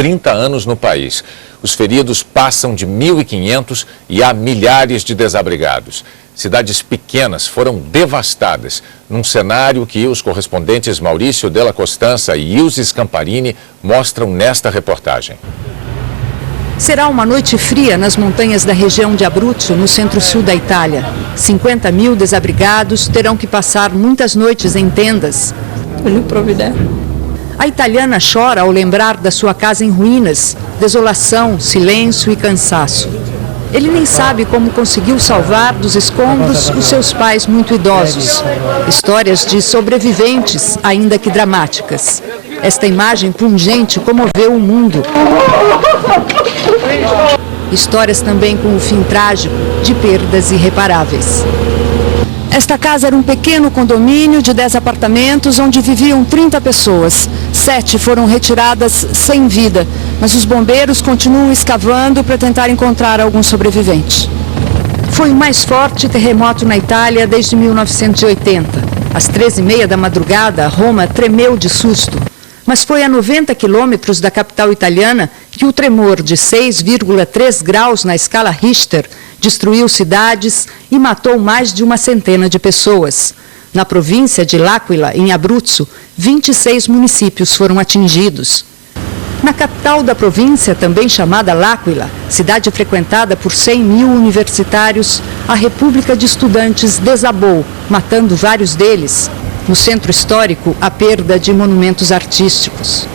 30 anos no país. Os feridos passam de 1.500 e há milhares de desabrigados. Cidades pequenas foram devastadas, num cenário que os correspondentes Maurício Della Costanza e Ilse Scamparini mostram nesta reportagem. Será uma noite fria nas montanhas da região de Abruzzo, no centro-sul da Itália. 50 mil desabrigados terão que passar muitas noites em tendas. A italiana chora ao lembrar da sua casa em ruínas, desolação, silêncio e cansaço. Ele nem sabe como conseguiu salvar dos escombros os seus pais muito idosos. Histórias de sobreviventes, ainda que dramáticas. Esta imagem pungente comoveu o mundo. Histórias também com o fim trágico de perdas irreparáveis. Esta casa era um pequeno condomínio de 10 apartamentos onde viviam 30 pessoas. 7 foram retiradas sem vida, mas os bombeiros continuam escavando para tentar encontrar algum sobrevivente. Foi o mais forte terremoto na Itália desde 1980. Às 13h30 da madrugada, Roma tremeu de susto. Mas foi a 90 quilômetros da capital italiana que o tremor de 6,3 graus na escala Richter destruiu cidades e matou mais de 100 de pessoas. Na província de L'Aquila, em Abruzzo, 26 municípios foram atingidos. Na capital da província, também chamada L'Aquila, cidade frequentada por 100 mil universitários, a República de Estudantes desabou, matando vários deles. No centro histórico, a perda de monumentos artísticos.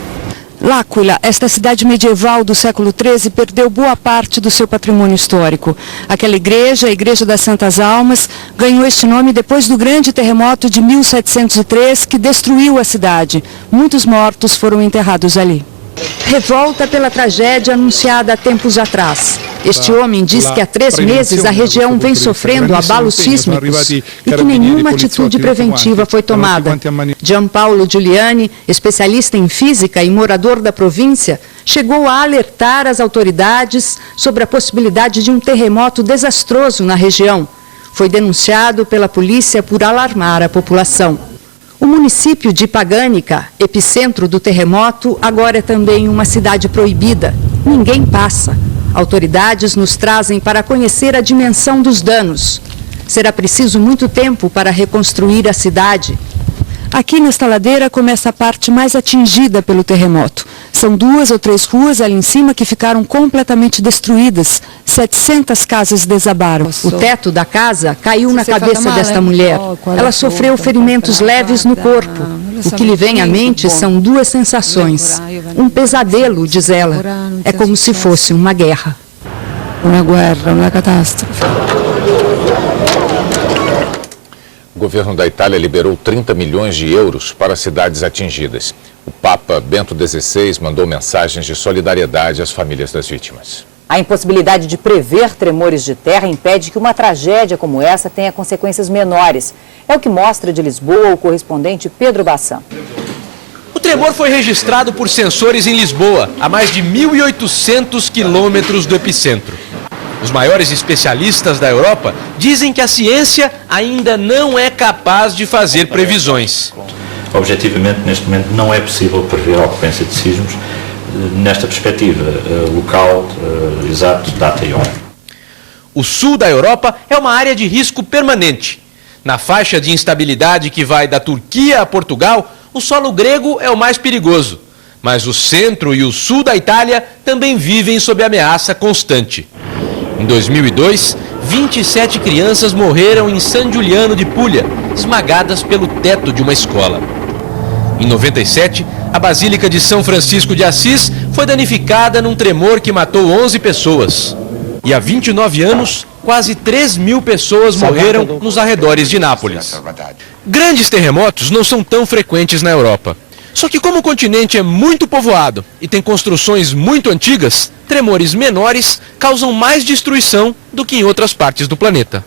L'Aquila, esta cidade medieval do século XIII, perdeu boa parte do seu patrimônio histórico. Aquela igreja, a Igreja das Santas Almas, ganhou este nome depois do grande terremoto de 1703 que destruiu a cidade. Muitos mortos foram enterrados ali. Revolta pela tragédia anunciada há tempos atrás. Este homem diz que há 3 meses a região vem sofrendo abalos sísmicos e que nenhuma atitude preventiva foi tomada. Gianpaolo Giuliani, especialista em física e morador da província, chegou a alertar as autoridades sobre a possibilidade de um terremoto desastroso na região. Foi denunciado pela polícia por alarmar a população. O município de Paganica, epicentro do terremoto, agora é também uma cidade proibida. Ninguém passa. Autoridades nos trazem para conhecer a dimensão dos danos. Será preciso muito tempo para reconstruir a cidade. Aqui nesta ladeira começa a parte mais atingida pelo terremoto. São 2 ou 3 ruas ali em cima que ficaram completamente destruídas. 700 casas desabaram. O teto da casa caiu na cabeça desta mulher. Ela sofreu ferimentos leves no corpo. O que lhe vem à mente são 2 sensações. Um pesadelo, diz ela. É como se fosse uma guerra. Uma guerra, uma catástrofe. O governo da Itália liberou 30 milhões de euros para cidades atingidas. O Papa Bento XVI mandou mensagens de solidariedade às famílias das vítimas. A impossibilidade de prever tremores de terra impede que uma tragédia como essa tenha consequências menores. É o que mostra de Lisboa o correspondente Pedro Bassan. O tremor foi registrado por sensores em Lisboa, a mais de 1.800 quilômetros do epicentro. Os maiores especialistas da Europa dizem que a ciência ainda não é capaz de fazer previsões. Objetivamente, neste momento, não é possível prever a ocorrência de sismos nesta perspectiva local, exato, data e hora. O sul da Europa é uma área de risco permanente. Na faixa de instabilidade que vai da Turquia a Portugal, o solo grego é o mais perigoso. Mas o centro e o sul da Itália também vivem sob ameaça constante. Em 2002, 27 crianças morreram em San Giuliano de Puglia, esmagadas pelo teto de uma escola. Em 97, a Basílica de São Francisco de Assis foi danificada num tremor que matou 11 pessoas. E há 29 anos, quase 3.000 pessoas morreram nos arredores de Nápoles. Grandes terremotos não são tão frequentes na Europa. Só que como o continente é muito povoado e tem construções muito antigas, tremores menores causam mais destruição do que em outras partes do planeta.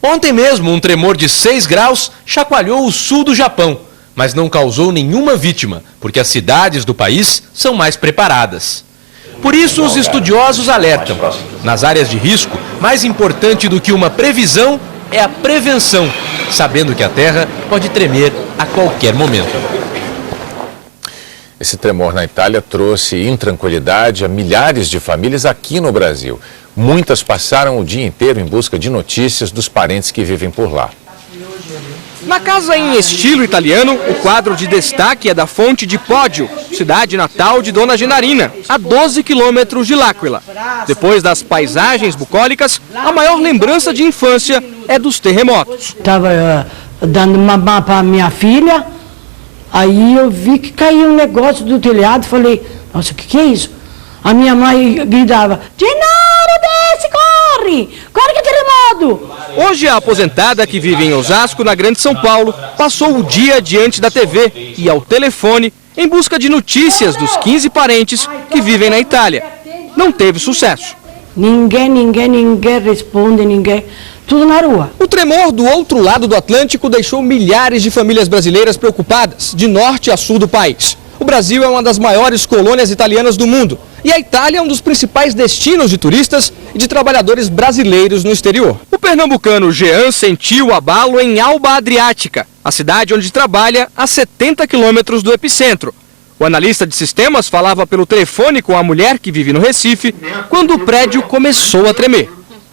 Ontem mesmo, um tremor de 6 graus chacoalhou o sul do Japão, mas não causou nenhuma vítima, porque as cidades do país são mais preparadas. Por isso, os estudiosos alertam: nas áreas de risco, mais importante do que uma previsão é a prevenção, sabendo que a Terra pode tremer a qualquer momento. Esse tremor na Itália trouxe intranquilidade a milhares de famílias aqui no Brasil. Muitas passaram o dia inteiro em busca de notícias dos parentes que vivem por lá. Na casa em estilo italiano, o quadro de destaque é da Fonte di Poggio, cidade natal de Dona Genarina, a 12 quilômetros de L'Aquila. Depois das paisagens bucólicas, a maior lembrança de infância é dos terremotos. Estava dando mamar para minha filha, aí eu vi que caiu um negócio do telhado, falei, nossa, o que é isso? A minha mãe gritava, Genaro, desce, corre! Corre que é terremoto! Hoje a aposentada que vive em Osasco, na Grande São Paulo, passou o dia diante da TV e ao telefone em busca de notícias dos 15 parentes que vivem na Itália. Não teve sucesso. Ninguém responde, ninguém. Tudo na rua. O tremor do outro lado do Atlântico deixou milhares de famílias brasileiras preocupadas, de norte a sul do país. O Brasil é uma das maiores colônias italianas do mundo e a Itália é um dos principais destinos de turistas e de trabalhadores brasileiros no exterior. O pernambucano Jean sentiu o abalo em Alba Adriática, a cidade onde trabalha a 70 quilômetros do epicentro. O analista de sistemas falava pelo telefone com a mulher que vive no Recife quando o prédio começou a tremer.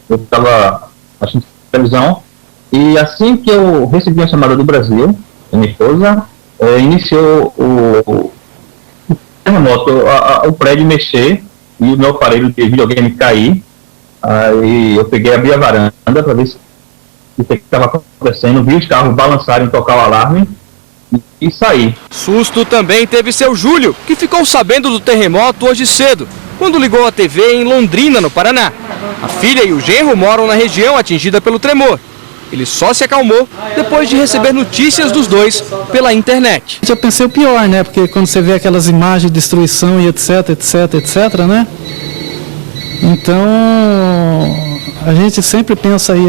Eu estava assistindo televisão e assim que eu recebi a chamada do Brasil, a minha esposa iniciou o terremoto, o prédio mexer e o meu aparelho de videogame cair. Aí eu peguei, abri a varanda para ver o que estava acontecendo, vi os carros balançarem, tocar o alarme e saí. Susto também teve seu Júlio, que ficou sabendo do terremoto hoje cedo, quando ligou a TV em Londrina, no Paraná. A filha e o genro moram na região atingida pelo tremor. Ele só se acalmou depois de receber notícias dos dois pela internet. Eu pensei o pior, né? Porque quando você vê aquelas imagens de destruição e etc, né? Então, a gente sempre pensa aí,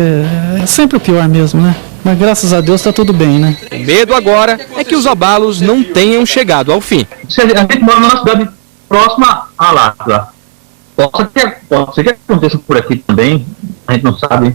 é sempre o pior mesmo, né? Mas graças a Deus está tudo bem, né? O medo agora é que os abalos não tenham chegado ao fim. A gente mora numa cidade próxima a L'Aquila. Pode ser que aconteça por aqui também, a gente não sabe.